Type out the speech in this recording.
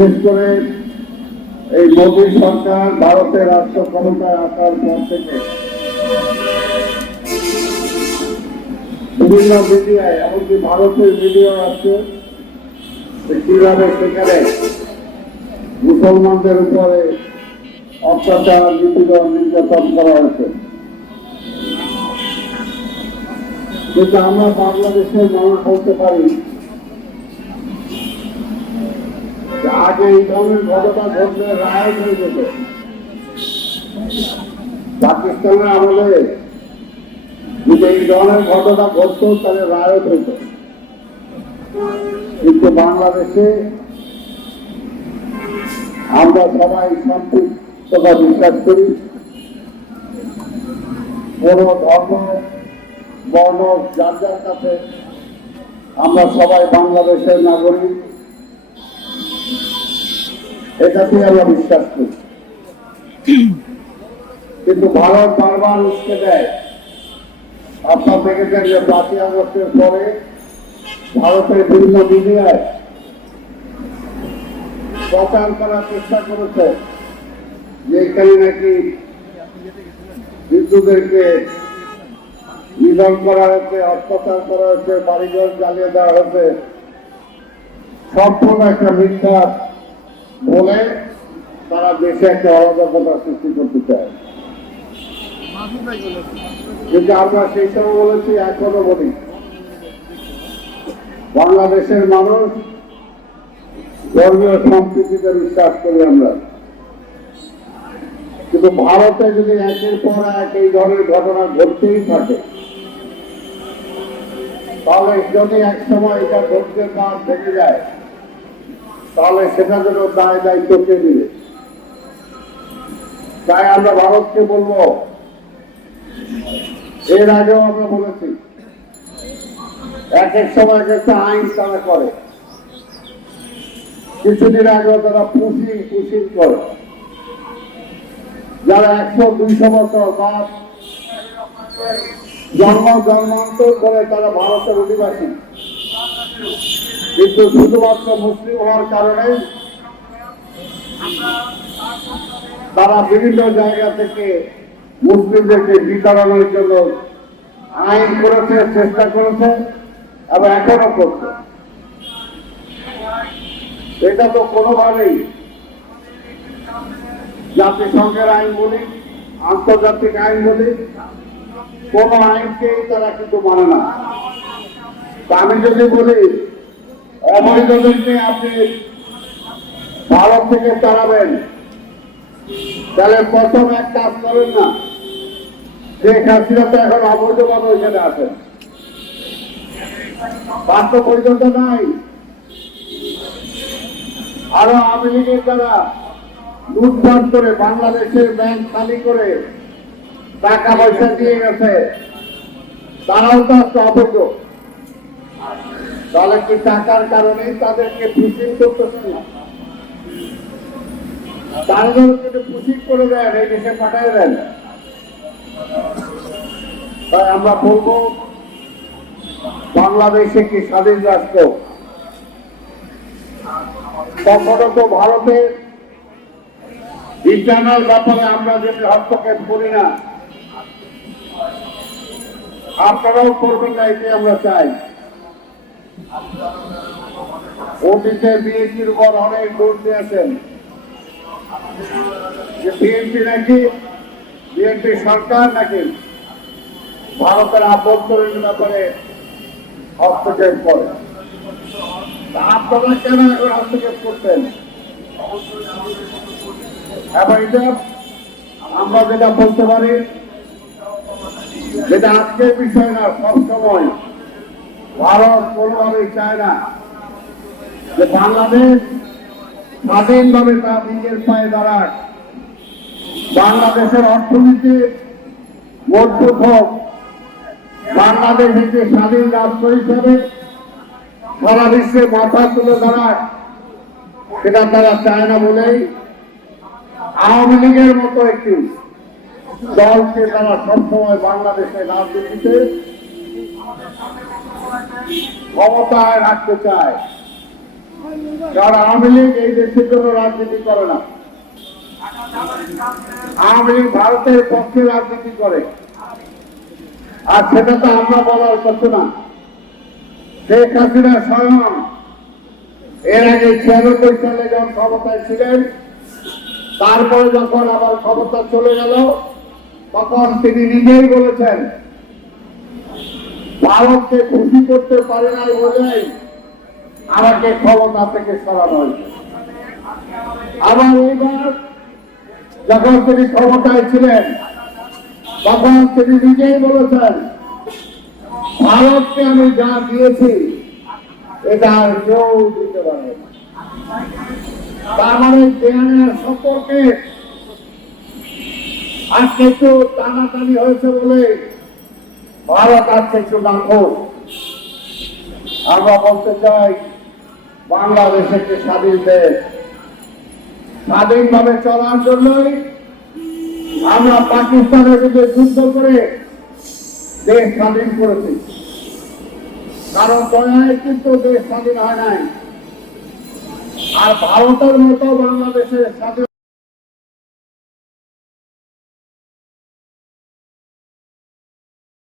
বিশেষ করে এই মোদী সরকার ভারতের রাষ্ট্র ক্ষমতায় আসার পর থেকে বিভিন্ন মিডিয়ায়, এমনকি ভারতের মিডিয়া আছে, কিভাবে সেখানে মুসলমানদের উপরে অত্যাচার, নিপীড়ন, নির্যাতন করা হয়েছে। কিন্তু আমরা বাংলাদেশের মানুষ বলতে পারি আগে এই ধরনের ঘটনা ঘটলে রায় হয়ে যেত। পাকিস্তানের আমলে যদি এই ধরনের ঘটনা ঘটতো তাহলে রায় হইত, কিন্তু বাংলাদেশে আমরা সবাই সম্পৃক্ততা বিশ্বাস করি। কোন ধর্ম, বর্ণ, যার যার কাছে আমরা সবাই বাংলাদেশের নাগরিক, এটাতেই আমরা বিশ্বাস করি। কিন্তু ভারত বারবার উস্কে দেয়। আপনার দেখেছেন যে ৫ই আগস্টের পরে ভারতের বিভিন্ন মিডিয়ায় প্রচার করার চেষ্টা করেছে যে এখানে নাকি হিন্দুদেরকে নিধন করা হয়েছে, অত্যাচার করা হয়েছে, বাড়িঘর জ্বালিয়ে দেওয়া হয়েছে। সম্পূর্ণ একটা মিথ্যা বলে তারা দেশে একটা অরাজকতা সৃষ্টি করতে চায়। কিন্তু আমরা সেই সময় বলেছি, এখনো বলি, বাংলাদেশের মানুষ ধর্মীয় সম্প্রীতিতে বিশ্বাস করি আমরা। কিন্তু ভারতে যদি একের পর এক এই ধরনের ঘটনা ঘটতেই থাকে, তাহলে যদি এক সময় এটা ঘটতে কাজ থেকে যায়, তাহলে সেটা যেন দায় দায়িত্ব কে দিবে। তাই আমরা ভারতকে বলবো, এর আগেও আমরা বলেছি, এক এক সময় একটা আইন তারা করে, কিছুদিন আগেও তারা পুশিং করে, যারা 100-200 বছর বা জন্মান্তর করে তারা ভারতের অধিবাসী, কিন্তু শুধুমাত্র মুসলিম হওয়ার কারণে তারা বিভিন্ন জায়গা থেকে মুসলিমদেরকে বিতাড়ানোর জন্য আইন করেছে, চেষ্টা করেছে এবং এখনো করছে। এটা তো কোনোভাবেই জাতিসংঘের আইন বলি, আন্তর্জাতিক আইন বলি, কোন আইনকেই তারা কিন্তু মানে না। আমি যদি বলি অবৈধদেরকে আপনি ভারত থেকে তাড়াবেন, তাহলে প্রথম এক কাজ করেন না, শেখ হাসিনা তো এখন অবৈধভাবে ওইখানে আছেন, তার তো পর্যন্ত নাই। আরো আওয়ামী লীগের দ্বারা লুটপাট করে বাংলাদেশের ব্যাংক খালি করে টাকা পয়সা দিয়ে গেছে, তারাও তো একটা অবৈধ। তাহলে কি টাকার কারণে তাদেরকে পুশিং করতেছে না? তারা যদি পুশিং করে দেন, এই দেশে পাঠিয়ে দেন। তাই আমরা বলবো, বাংলাদেশে কি স্বাধীন রাষ্ট্র? কখনো তো ভারতের ইন্টারনাল ব্যাপারে আমরা যদি হস্তক্ষেপ করি না, আপনারাও করবেন না, এটি আমরা চাই। অতীতে বিএনপির উপর অনেক জোর দিয়েছেন যে বিএনপি নাকি, বিএনপি সরকার নাকি ভারতের আভ্যন্তরীণ ব্যাপারে হস্তক্ষেপ করে। আপনারা কেন এখন হস্তক্ষেপ করতেন? এবং এটা আমরা যেটা বলতে পারি, যেটা আজকের বিষয় না, সবসময় ভারত কোনোভাবেই চায় না যে বাংলাদেশ স্বাধীনভাবে তার নিজের পায়ে দাঁড়ায়, বাংলাদেশের অর্থনীতি মজবুত হোক, বাংলাদেশ একটি স্বাধীন রাষ্ট্র হিসেবে সারা বিশ্বে মাথা তুলে দাঁড়ায়, সেটা তারা চায় না বলেই আওয়ামী লীগের মতো একটি দলকে তারা সবসময় বাংলাদেশের রাজনীতিতে ক্ষমতায় রাখতে চায়। কারণ আওয়ামী লীগ এই দেশের জন্য রাজনীতি করে না। আওয়ামী লীগ ভারতের পক্ষে রাজনীতি করে, আর সেটা তো আমরা বলার কথা না। শেখ হাসিনা স্বয়ং এর আগে 96 সালে যখন ক্ষমতায় ছিলেন, তারপরে যখন আবার ক্ষমতা চলে গেল, তখন তিনি নিজেই বলেছেন ভারতকে খুশি করতে পারে নাই বলেই আমাকে ক্ষমতা থেকে সরানো হয়েছে। আবার এইবার যখন তিনি ক্ষমতায় ছিলেন, তখন তিনি নিজেই বলেছেন ভারতকে আমি যা দিয়েছি এটা আর কেউ দিতে পারবে না। তার মানে দেয়ানের সম্পর্কে আজকে একটু টানাটানি হয়েছে বলে ভারত আজকে একটু নাখোশ। আমরা বলতে চাই বাংলাদেশ একটি স্বাধীন দেশ, স্বাধীনভাবে চলার জন্যই আমরা পাকিস্তানের বিরুদ্ধে যুদ্ধ করে দেশ স্বাধীন করেছি। কারণ দয়ায় কিন্তু দেশ স্বাধীন হয় নাই। আর ভারতের মতো বাংলাদেশের স্বাধীন